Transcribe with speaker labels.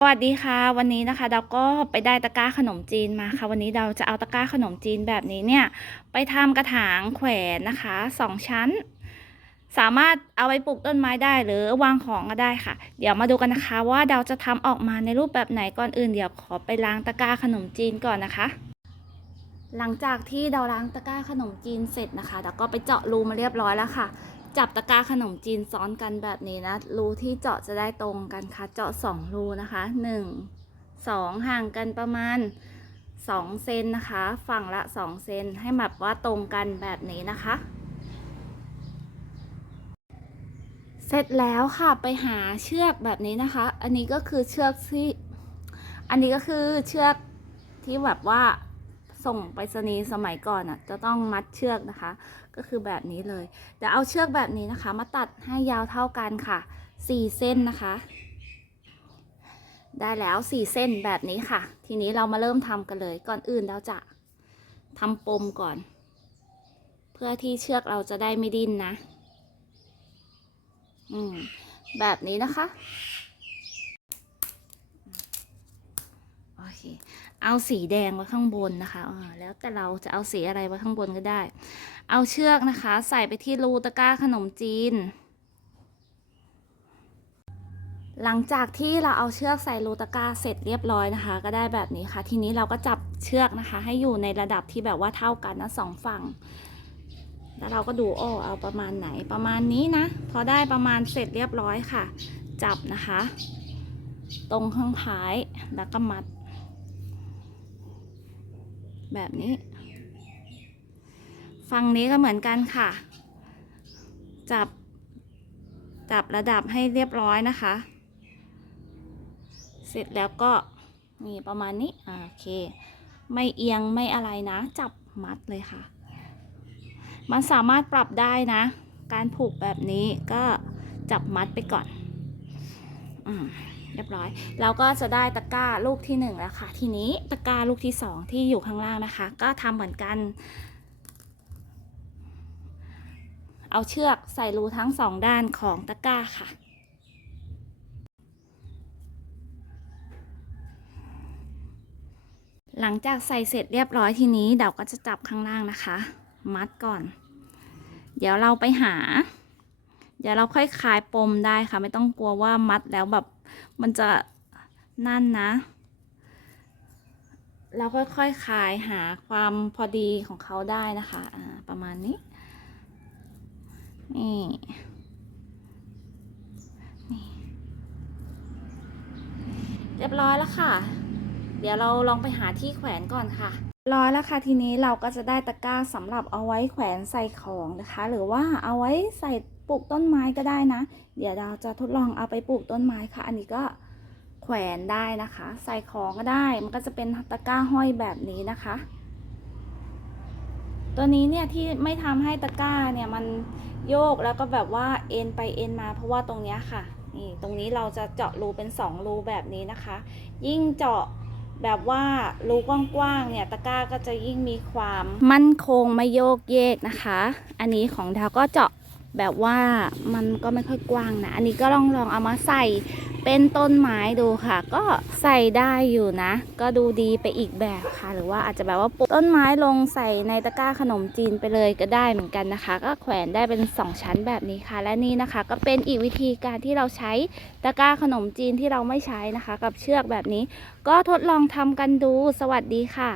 Speaker 1: สวัสดีค่ะ วันนี้นะคะเราก็ไปได้ตะกร้าขนมจีนมาค่ะ วันนี้เราจะเอาตะกร้าขนมจีนแบบนี้เนี่ย ไปทำกระถางแขวนนะคะสองชั้น สามารถเอาไปปลูกต้นไม้ได้หรือวางของก็ได้ค่ะ เดี๋ยวมาดูกันนะคะว่าเราจะทำออกมาในรูปแบบไหนก่อนอื่น เดี๋ยวขอไปล้างตะกร้าขนมจีนก่อนนะคะ หลังจากที่เราล้างตะกร้าขนมจีนเสร็จนะคะเราก็ไปเจาะรูมาเรียบร้อยแล้วค่ะ จับตะกร้าขนมจีนซ้อนกันแบบนี้นะ รูที่เจาะจะได้ตรงกันค่ะ เจาะสองรูนะคะหนึ่งสองห่างกันประมาณสองเซนนะคะ ฝั่งละสองเซนให้แบบว่าตรงกันแบบนี้นะคะ เสร็จแล้วค่ะไปหาเชือกแบบนี้นะคะ อันนี้ก็คือเชือกที่ อันนี้ก็คือเชือกที่แบบว่า ส่งไปรษณีย์สมัยก่อนอะจะต้องมัดเชือกนะคะ ก็คือแบบนี้เลยเดี๋ยวเอาเชือกแบบนี้นะคะ มาตัดให้ยาวเท่ากันค่ะ4เส้นนะคะ ได้แล้ว 4 เส้นแบบนี้ค่ะ ทีนี้เรามาเริ่มทำกันเลย ก่อนอื่นเราจะทำปมก่อน เพื่อที่เชือกเราจะได้ไม่ดิ้นนะ อืมแบบนี้นะคะ โอ เค เอาสีแดงไว้ข้างบนนะคะอ่าแล้วแต่เราจะเอาสีอะไรไว้ข้างบนก็ได้ เอาเชือกนะคะ ใส่ไปที่รูตะกร้าขนมจีน หลังจากที่เราเอาเชือกใส่รูตะกร้าเสร็จเรียบร้อยนะคะ ก็ได้แบบนี้ค่ะ ทีนี้เราก็จับเชือกนะคะ ให้อยู่ในระดับที่แบบว่าเท่ากันนะสองฝั่งแล้วเราก็ดูโอ้เอาประมาณไหนประมาณนี้นะ พอได้ประมาณเสร็จเรียบร้อยค่ะ จับนะคะ ตรงข้างท้ายแล้วก็มัด แบบนี้ ฝั่งนี้ก็เหมือนกันค่ะ จับ จับระดับให้เรียบร้อยนะคะ เสร็จแล้วก็นี่ประมาณนี้โอเค ไม่เอียงไม่อะไรนะ จับมัดเลยค่ะ มันสามารถปรับได้นะ การผูกแบบนี้ก็จับมัดไปก่อน อืม เรียบร้อย เราก็จะได้ตะกร้าลูกที่หนึ่งแล้วค่ะ ทีนี้ตะกร้าลูกที่สองที่อยู่ข้างล่างนะคะ ก็ทำเหมือนกัน เอาเชือกใส่รูทั้งสองด้านของตะกร้าค่ะหลังจากใส่เสร็จเรียบร้อยทีนี้เราก็จะจับข้างล่างนะคะ มัดก่อน เดี๋ยวเราไปหา เดี๋ยวเราค่อยคลายปมได้ค่ะ ไม่ต้องกลัวว่ามัดแล้วแบบ มันจะนั่นนะเราค่อยๆคคลายหาความพอดีของเขาได้นะคะอ่าประมาณนี้ นี่ นี่ เรียบร้อยแล้วค่ะ เดี๋ยวเราลองไปหาที่แขวนก่อนค่ะ ร้อยแล้วค่ะทีนี้เราก็จะได้ตะกร้าสำหรับเอาไว้แขวนใส่ของนะคะ หรือว่าเอาไว้ใส่ ปลูกต้นไม้ก็ได้นะ เดี๋ยวเราจะทดลองเอาไปปลูกต้นไม้ค่ะ อันนี้ก็แขวนได้นะคะ ใส่ของก็ได้ มันก็จะเป็นตะกร้าห้อยแบบนี้นะคะ ตัวนี้เนี่ยที่ไม่ทำให้ตะกร้าเนี่ยมันโยกแล้วก็แบบว่าเอ็นไปเอ็นมา เพราะว่าตรงเนี้ยค่ะ นี่ตรงนี้เราจะเจาะรูเป็นสองรูแบบนี้นะคะ ยิ่งเจาะแบบว่ารูกว้างๆเนี่ยตะกร้าก็จะยิ่งมีความมั่นคงไม่โยกเยกนะคะ อันนี้ของดาวก็เจาะ แบบว่ามันก็ไม่ค่อยกว้างนะ อันนี้ก็ลองลองเอามาใส่เป็นต้นไม้ดูค่ะ ก็ใส่ได้อยู่นะ ก็ดูดีไปอีกแบบค่ะ หรือว่าอาจจะแบบว่าปลูกต้นไม้ลงใส่ในตะกร้าขนมจีนไปเลยก็ได้เหมือนกันนะคะ ก็แขวนได้เป็นสองชั้นแบบนี้ค่ะ และนี่นะคะ ก็เป็นอีกวิธีการที่เราใช้ตะกร้าขนมจีนที่เราไม่ใช้นะคะ กับเชือกแบบนี้ ก็ทดลองทำกันดูสวัสดีค่ะ